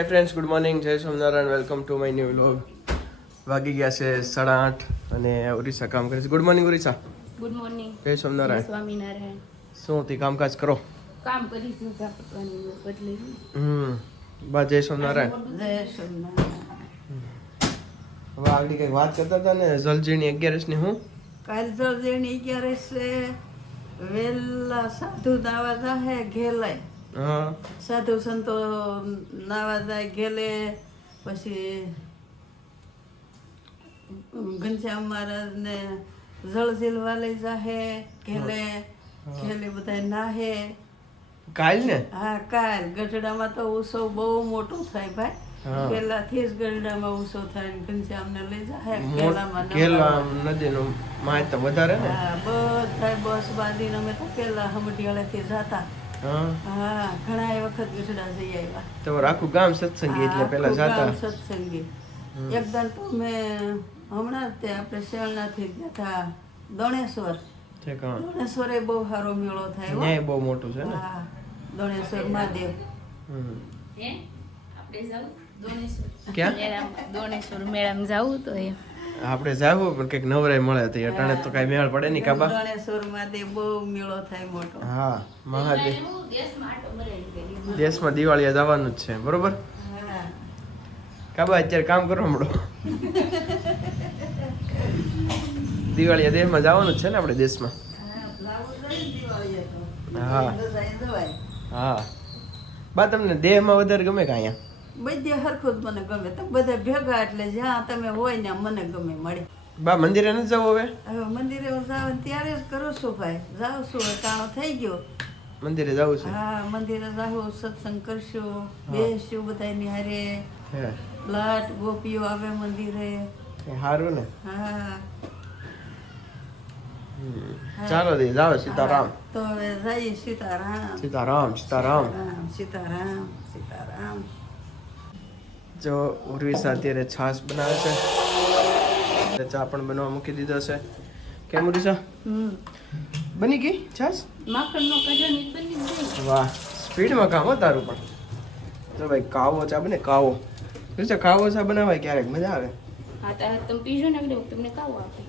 હે friends good morning જય Somnarayan welcome to my new vlog વાગી ગયા છે સાડા આઠ અને ઉડીસા કામ કરે છે. Good morning Odisha good morning જય સોમનારાયણ સ્વામિનારાયણ. શું તે કામકાજ કરો? કામ કરી બદલે હમ. બા જય સોમનારાયણ જય સોમનારાયણ હવે આગળ કંઈક વાત કરતા હતા ને જલજીની અગિયારસની હું? કાલ જળદેણી છે વેલા સાધુ દાવા જાહે ઘેલાય. સાધુ સંતો નાવા જાય ઘેલે પછી ઘનશ્યામ મહારાજ ને જળ ઝીલવા લઈ જાહે ઘેલે ઘેલે બધા નાહે. કાલ ને? હા કાલ. ગઢડામાં તો ઉત્સવ બહુ મોટો થાય ભાઈ. પેલાથી જ ગઢડામાં ઉત્સવ થાય ને લઈ જાહે કેલામાં નવડાવવા. નદીનું માહિત તો વધારે ને? હા બધા બસ બાંધીને અમે તો પેલા હમટીયાળેથી જાતા. હા. ઘણા એ વખત ગઢડા જઈ આવ્યા. તમારું આખું ગામ સત્સંગી એટલે પેલા જાતા. સત્સંગી. એકદમ મેં હમણાં તે આપણે શેળનાથી ગયા હતા દોણેશ્વર. છે કાં બહુ સારો મેળો થાય. બહુ મોટું છે ને? હા મહાદેવ. હમ. હે? આપણે જાવું દોણેશ્વર ક્યાં? દોણેશ્વર મેળામાં જાવું તો એમ. આપણે જાવું પણ કંઈક નવરાય મળે તો અટાણે તો કાંઈ મેળ પડે નહીં કાબા બહુ મેળો થાય મોટો. હા મહાદેવ. દેશમાં દિવાળીએ જવાનું જ છે બરોબર? કાબા અત્યારે કામ કરો હમણો? દિવાળીએ દેશમાં જવાનું જ છે ને આપણે દેશમાં. હા. હા. બા તમને દેહમાં વધારે ગમે કે અહીંયા? બધે હરખું જ મને ગમે. તમે બધા ભેગા એટલે જ્યાં તમે હોય ને મને ગમે મળે. બા મંદિરે નથી જવું હવે? હવે મંદિરે હું જાઉં ત્યારે જ કરું છું ભાઈ. જાઉં છું ટાણો થઈ ગયો. મંદિરે જવું છું? હા મંદિરે જાઉં સત્સંગ કરશું બેસશું બધા નિહારે લાટ ગોપીઓ આવે મંદિરે. સારું ને? હા. ચાલો દી જાઓ સીતારામ. તો હવે જઈએ સીતારામ. સીતારામ સીતારામ. રામ સીતારામ સીતારામ. જો ઉર્વિશા અત્યારે છાશ બનાવે છે. ચા પણ બનવા મૂકી દીધો છે. કેમ ઉર્વિશા હમ. બની ગઈ છાશ? માખણનો કઢાની બની વાહ સ્પીડમાં કામ હો તારું પણ. તો ભાઈ કાવો ચા બને કાવો. છે કાવો ચા બનાવાય ક્યારેક? મજા આવે? હા તો તમે પીજો ને હું તમને કાવો આપી.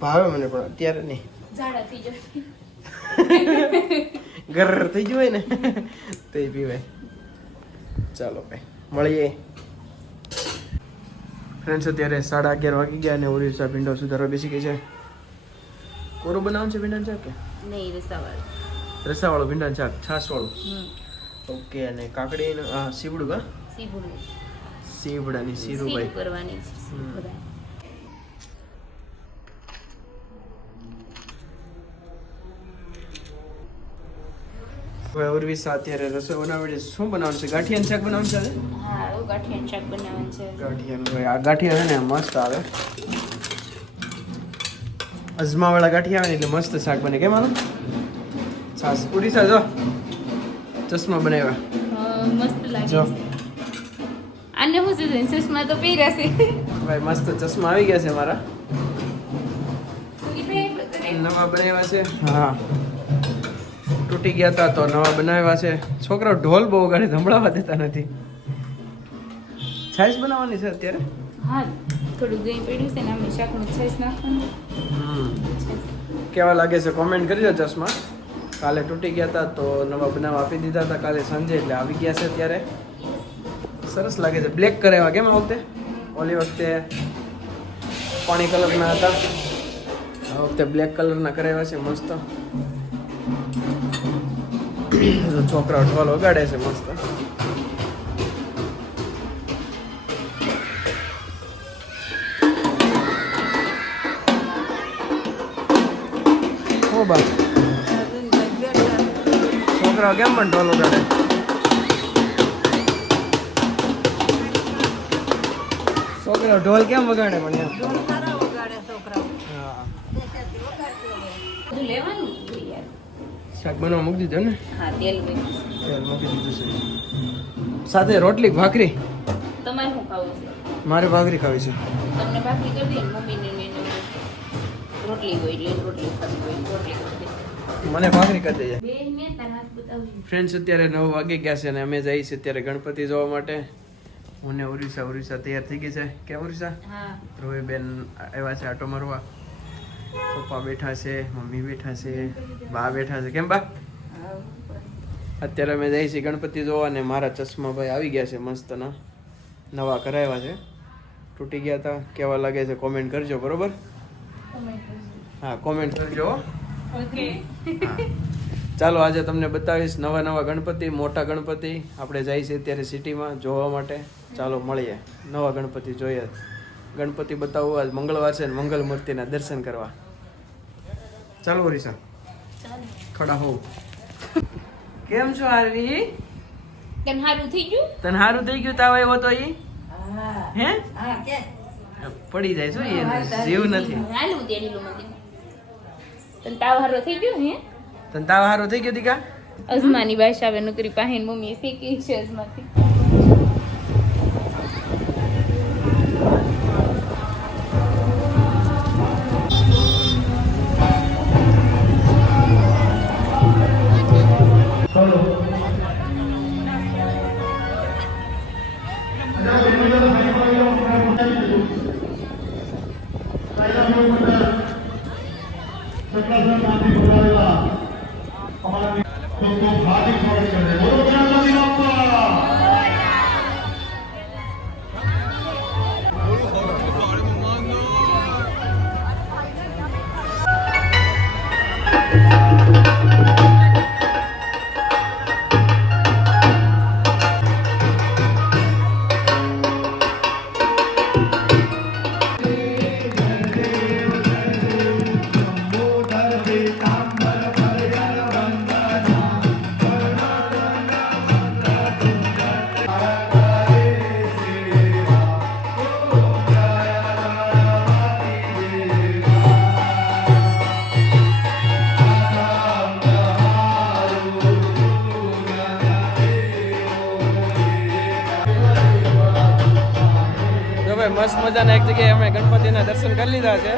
ભાવે મને પણ અત્યારે નહીં. ગર થઈ ગયું હોય ને તે પીવાય. ચાલો ભાઈ. મળીએ. ફ્રેન્ડ્સ અત્યારે સાડા અગિયાર વાગી ગયા અને ઓરિસા ભીંડો સુધારવા બેસી ગઈ છે. કોરો બનાવવાનું છે ભીંડાનું શાક કે? નહીં રસાવાળું. રસાવાળું ભીંડાનું શાક છાશવાળું. ઓકે અને કાકડી આ સીવડું કા સીવડું. સીવડાની સીરું સીરું ભાઈ કરવાની છે હવે ઉર્વિસા અત્યારે રસોઈ બનાવવાની છે. શું બનાવવાનું છે? ગાંઠિયાનું શાક બનાવવાનું છે? હા ગાંઠિયાનું શાક બનાવવાનું છે. ગાંઠિયાનું ભાઈ આ ગાંઠિયા છે ને મસ્ત આવે. અજમાવાળા ગાંઠિયા આવે ને એટલે મસ્ત શાક બને. કેમ આનું? સાસ. ઉડીસા જો. ચશ્મા બનાવ્યા. મસ્ત લાગે જો. આને હું છે ચશ્મા તો પહેર્યા છે. ભાઈ મસ્ત ચશ્મા આવી ગયા છે મારા. નવા બનાવ્યા છે. હા. તૂટી ગયા હતા તો નવા બનાવ્યા છે. છોકરો ઢોલ બહુ ગાડી સંભળાવા દેતા નથી. છાશ બનાવવાની છે અત્યારે? હા થોડું દહીં પડ્યું છે ને આમે શાકનું છાશ નાખવાનું. કેવા લાગે છે કોમેન્ટ કરજો ચશ્મા. કાલે તૂટી ગયા હતા તો નવા બનાવવા આપી દીધા હતા કાલે સાંજે એટલે આવી ગયા છે અત્યારે. સરસ લાગે છે. બ્લેક કરાવ્યા કેમ આ વખતે? ઓલી વખતે પાણી કલરના હતા. આ વખતે બ્લેક કલરના કરાવ્યા છે મસ્ત. જો છોકરાઓ ઢોલ વગાડે છે મસ્ત. છોકરાઓ કેમ પણ ઢોલ વગાડે? છોકરાઓ ઢોલ કેમ વગાડે પણ એમ? હા. લેવાનું શાક બનાવવા મૂકી દીધું ને? હા તેલ તેલ મૂકી દીધું છે. સાથે રોટલી ભાખરી? તમારે શું ખાવું છે? મારે ભાખરી ખાવી છે. તમને ભાખરી કરી દે મમ્મીને રોટલી હોય એટલે રોટલી ખાવી હોય રોટલી મને ભાખરી કરી બતાવજો. ફ્રેન્ડ્સ અત્યારે નવ વાગી ગયા છે અને અમે જઈએ છીએ અત્યારે ગણપતિ જોવા માટે. હું ને ઉડીસા ઉડીસા તૈયાર થઈ ગઈ છે. કેમ ઉડીસા હા. ધ્રુવીબેન આવ્યા છે આટો મારવા. પપ્પા બેઠા છે મમ્મી બેઠા છે બા બેઠા છે. કેમ બા? અત્યારે અમે જઈએ છીએ ગણપતિ જોવા અને મારા ચશ્મા ભાઈ આવી ગયા છે મસ્તના. નવા કરાવ્યા છે. તૂટી ગયા હતા કેવા લાગે છે કોમેન્ટ કરજો બરોબર? હા કોમેન્ટ કરજો. ચાલો આજે તમને બતાવીશ નવા નવા ગણપતિ મોટા ગણપતિ. આપણે જઈએ છીએ અત્યારે સિટીમાં જોવા માટે. ચાલો મળીએ. નવા ગણપતિ જોઈએ. ગણપતિ બતાવવા આજ મંગળવાર છે ને મંગલ મૂર્તિના દર્શન કરવા. ચાલો ઓરિસા. ખડા હોવ. કેમ છો આરવી તનહારું થઈ ગયું? તનહારું સારું થઈ ગયું તાવ આવ્યો તો ઈ? હે. હા? કે? પડી જાય છો એ જીવ નથી. હાલું તેડી લો મને. તને તાવ હારો થઈ ગયો હે? તને તાવ હારો થઈ ગયો દીકા? અજમાની ભાષા હવે નોકરી પાસે મમ્મી શીખી છે અજમાથી જો મજાના એક જગ્યાએ અમે ગણપતિના દર્શન કરી લીધા છે.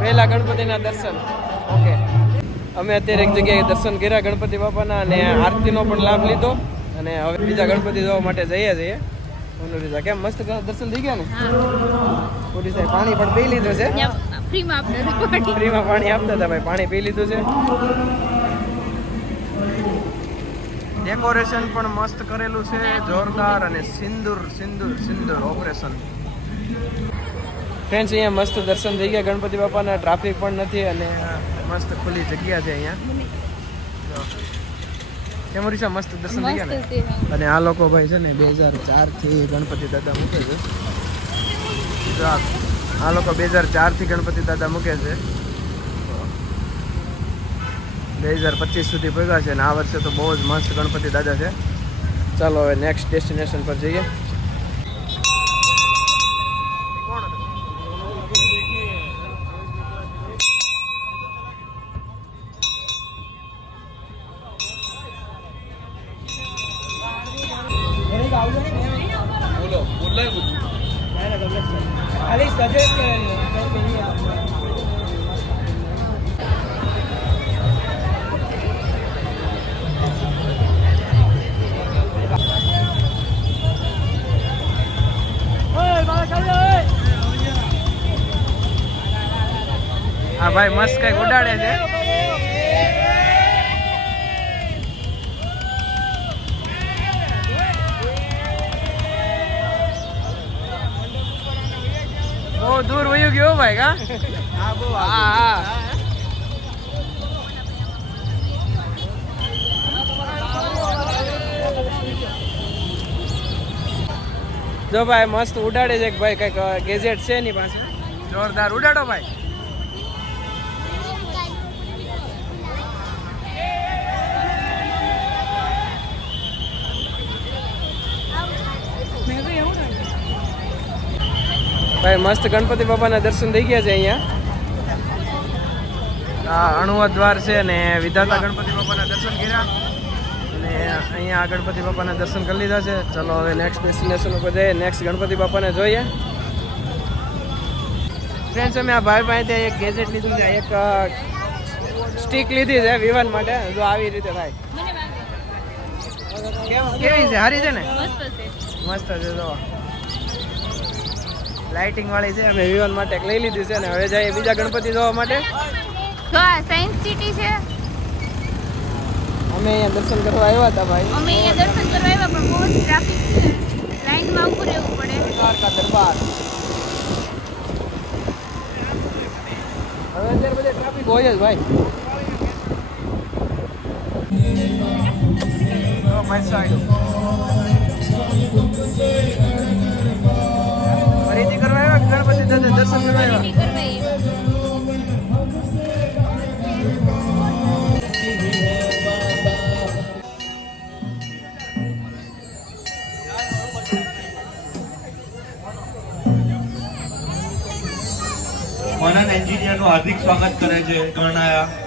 પહેલા ગણપતિના દર્શન. ઓકે. અમે અત્યારે એક જગ્યાએ દર્શન કર્યા ગણપતિ બાપાના અને આરતીનો પણ લાભ લીધો. અને હવે બીજા ગણપતિ જોવા માટે જઈએ છીએ. ઉનુરીસા કેમ મસ્ત દર્શન થઈ ગયા ને? ઉડીસા પાણી પણ પી લીધું છે. ફ્રીમાં આપણે ફ્રીમાં પાણી આપતા હતા ભાઈ પાણી પી લીધું છે. ડેકોરેશન પણ મસ્ત કરેલું છે. જોરદાર અને સિંદૂર સિંદૂર સિંદૂર ઓપરેશન ફ્રેન્ડ્સ અહીંયા મસ્ત દર્શન થઈ ગયા ગણપતિ બાપાના. ટ્રાફિક પણ નથી અને મસ્ત ખુલ્લી જગ્યા છે અહીંયા. જો. કેમ રીસા મસ્ત દર્શન થઈ ગયા ને? અને આ લોકો ભાઈ છે ને બે હજાર ચારથી ગણપતિ દાદા મૂકે છે. આ લોકો બે હજાર ચારથી ગણપતિ દાદા મૂકે છે. બે હજાર પચીસ સુધી ભેગા છે અને આ વર્ષે તો બહુ જ મસ્ત ગણપતિ દાદા છે. ચાલો હવે નેક્સ્ટ ડેસ્ટિનેશન પર જઈએ. ભાઈ મસ્ત કંઈક ઉડાડે છે. બહુ દૂર વયું ગયો ભાઈ કા હા હા. જો ભાઈ મસ્ત ઉડાડે છે ભાઈ કંઈક ગેજેટ છે એની પાસે? જોરદાર ઉડાડો ભાઈ. ભાઈ મસ્ત ગણપતિ બાપાના દર્શન થઈ ગયા છે અહીંયા. આ અણુવા દ્વાર છે ને વિધાતા ગણપતિ બાપાના દર્શન કર્યા. અને અહીંયા ગણપતિ બાપાના દર્શન કરી લીધા છે. ચલો હવે નેક્સ્ટ ડેસ્ટિનેશન ઉપર જઈએ. નેક્સ્ટ ગણપતિ બાપાને જોઈએ. ફ્રેન્ડ્સ અમે આ ભાઈ પાસે એક ગેજેટ લીધું છે. એક સ્ટીક લીધી છે વિવાન માટે. જો આવી રીતે કેમ કેવી છે? સારી છે ને? મસ્ત છે. મસ્ત છે જો. લાઇટિંગ વાળી છે અમે વિવાન માટે લઈ લીધી છે અને હવે જઈએ બીજા ગણપતિ જોવા માટે. તો આ સાયન્સ સિટી છે. અમે અહીંયા દર્શન કરવા આવ્યા હતા ભાઈ. અમે અહીંયા દર્શન કરવા આવ્યા પણ બહુ ટ્રાફિક છે. લાઈનમાં ઊભું રહેવું પડે. દ્વારકા દરબાર. હવે અત્યારે બધે ટ્રાફિક હોય જ ભાઈ. આવ્યું. હાર્દિક સ્વાગત કરે છે કર્ણાયા.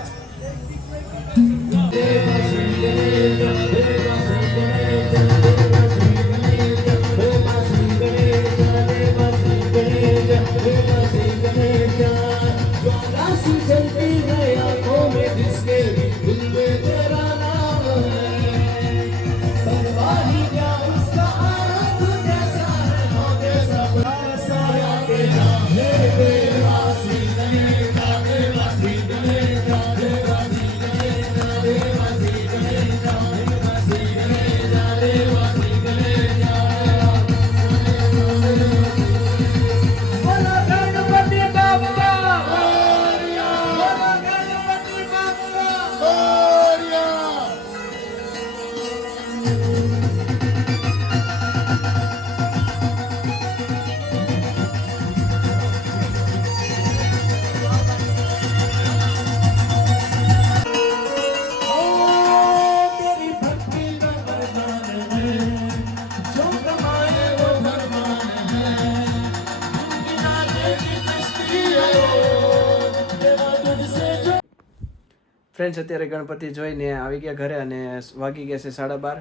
ફ્રેન્ડ્સ અત્યારે ગણપતિ જોઈને આવી ગયા ઘરે અને વાગી ગયા છે સાડા બાર.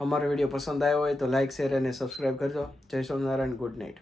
અમારો વીડિયો પસંદ આવ્યો હોય તો લાઇક શેર અને સબસ્ક્રાઈબ કરજો. જય સ્વામિનારાયણ ગુડ નાઇટ